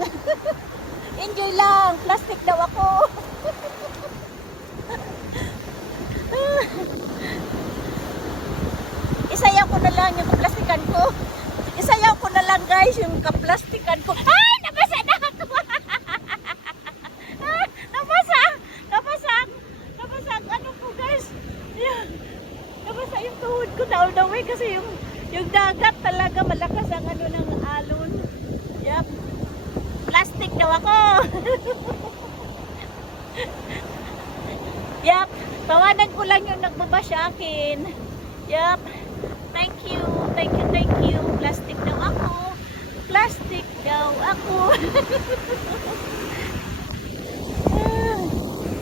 lang. Enjoy lang. Plastic daw ako. Isayaw ko na lang yung kaplastikan ko. Isayaw ko na lang guys yung kaplastikan ko. Ay! Nabasa na ako! Nabasa! Nabasa! Nabasa ang ano ko guys. Yeah. Nabasa yung tuhod ko down the way kasi yung dagat talaga malakas ang ano ng alon. Yep. Plastic daw ako. Yep. Tawanan ko lang yung nagbaba sa akin. Yep. Thank you. Thank you. Thank you. Plastic daw ako. Plastic daw ako.